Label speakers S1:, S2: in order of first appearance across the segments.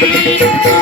S1: Thank you.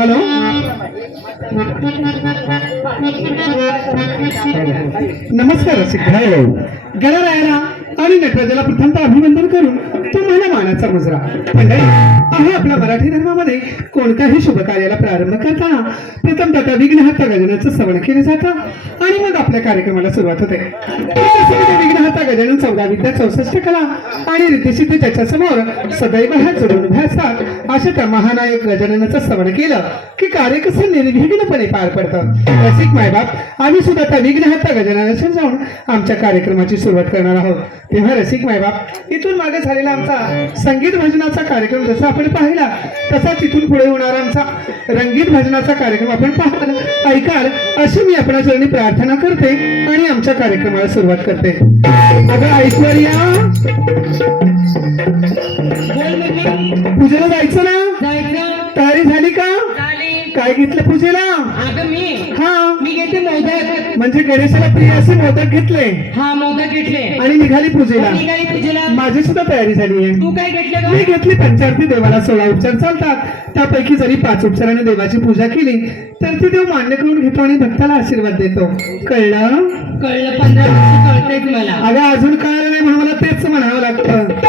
S1: Hello? नमस्कार रसिक गणरायाला आणि नटराजाला प्रथमतः अभिनंदन करून तुम्हाला मानाचा मुजरा. मंडळी आहे आपल्या मराठी धर्मामध्ये कोणत्याही शुभ कार्याला प्रारंभ करताना प्रथम त्या विघ्नहत्ता गजनाचं श्रवण केलं जातं आणि मग आपल्या कार्यक्रमाला सुरुवात होते. विघ्नहत्ता गजानन चौदा विद्या चौसष्ट कला आणि रिद्धिसिद्धी त्याच्यासमोर सदैव ह्या जोडून उभ्या असतात अशा त्या महानायक गजाननाचं श्रवण केलं की कार्य कसं निर्विघ्नपणे पार पडतं. रसिक मायबाप आम्ही सुद्धा त्या विघ्नहत्ता गजाननाशी जाऊन आमच्या कार्यक्रमाची सुरुवात करणार आहोत. तेव्हा रसिक मायबाप इथून मागे झालेला आमचा संगीत भजनाचा कार्यक्रम जसा आपण पाहिला तसा तिथून पुढे होणारा आमचा रंगीत भजनाचा कार्यक्रम आपण पाहाल ऐकाल अशी मी आपल्या चरणी प्रार्थना करते आणि आमच्या कार्यक्रमाला सुरुवात करते. अगं ऐश्वर्या पूजेला जायचं ना?
S2: जायचं.
S1: तयारी झाली का? काय घेतलं पूजेला?
S2: अगं मी.
S1: हा.
S2: मी घेते मोदक.
S1: म्हणजे गणेशाला प्रिय असे मोदक घेतले.
S2: हा मोदक घेतले.
S1: आणि निघाली पूजेला.
S2: निघाली
S1: माझी सुद्धा तयारी झाली आहे.
S2: तू काय घेतलं
S1: मी घेतली पंचारती देवाला सोळा उपचार चालतात. त्यापैकी जरी पाच उपचाराने देवाची पूजा केली तर ती देव मान्य करून घेतो आणि भक्ताला आशीर्वाद देतो. कळलं?
S2: कळलं पंधरा कळतंय मला
S1: अगं अजून कळलं नाही म्हणून मला तेच म्हणावं लागतं.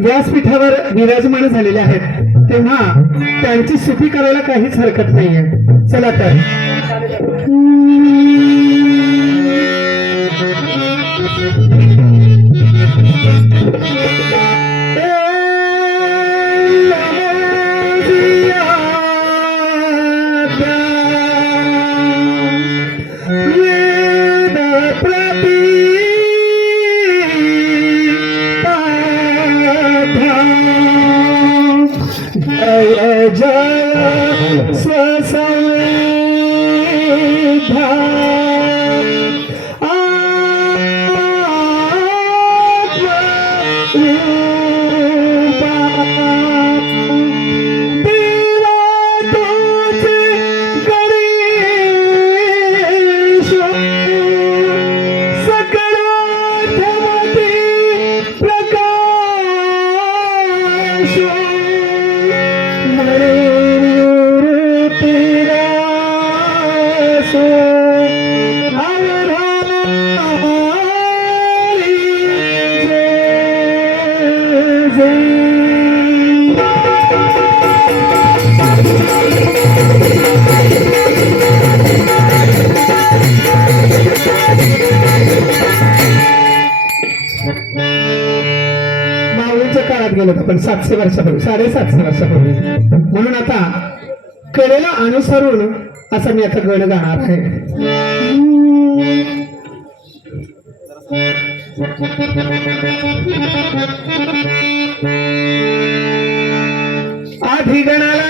S1: व्यासपीठावर विराजमान झालेले आहेत. तेव्हा त्यांची स्तुती करायला काहीच हरकत नाहीये. चला तर. Sasa सातशे वर्षापूर्वी साडेसातशे वर्षापूर्वी. म्हणून आता कलेला अनुसरून असं मी आता गण गाणार आहे. आधी गणाला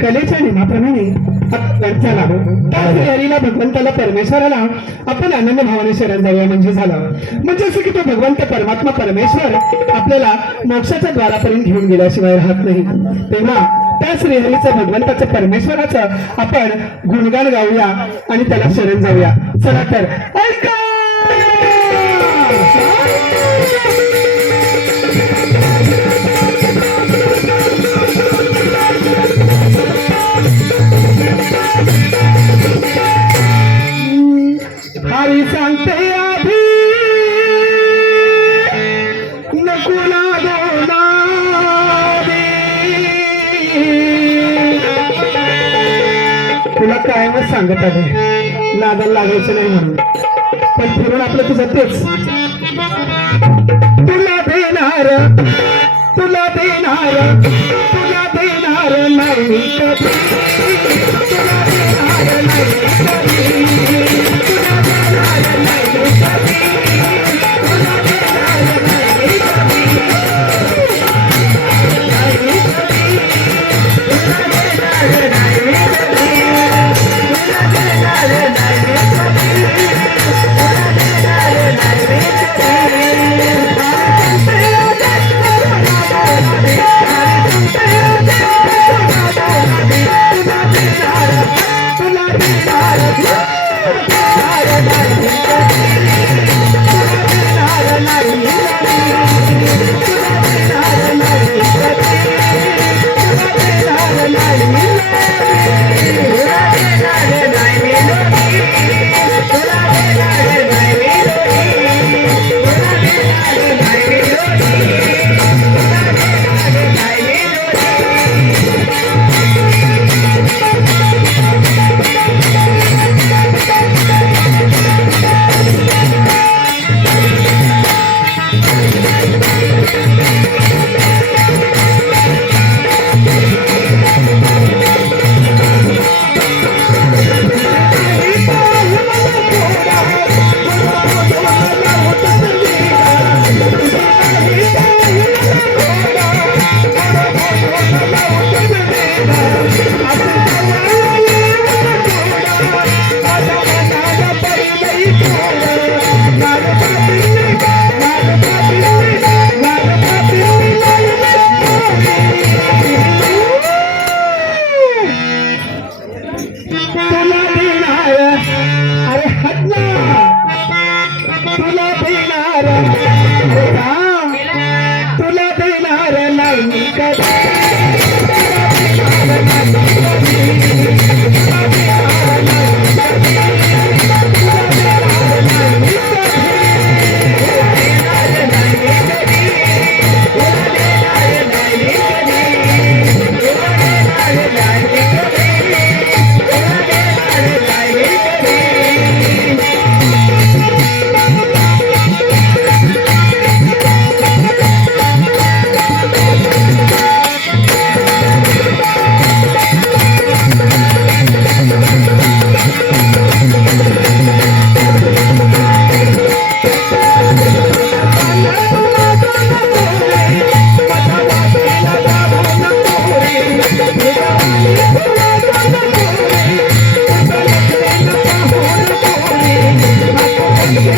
S1: कलेच्या निमाप्रमाणे त्यांचा लाभो त्याच भगवंताला परमेश्वराला आपण आनंद भावाने शरण जाऊया म्हणजे झालं. म्हणजे असं की तो भगवंत परमात्मा परमेश्वर आपल्याला मोक्षाच्या द्वारापर्यंत घेऊन गेल्याशिवाय राहत नाही. तेव्हा त्या श्रीहरीचं भगवंताचं परमेश्वराचं आपण गुणगान गाऊया आणि त्याला शरण जाऊया. चला तर ऐका सांगते आधी नकुला दोना तुला कायमच सांगत आले नादाला लागायचं नाही म्हणून. पण फिरून आपलं तुझं तेच. तुला देणार तुला देणार तुला देणार नाही कधी. तुला देणार नाही कधी. तुला देणार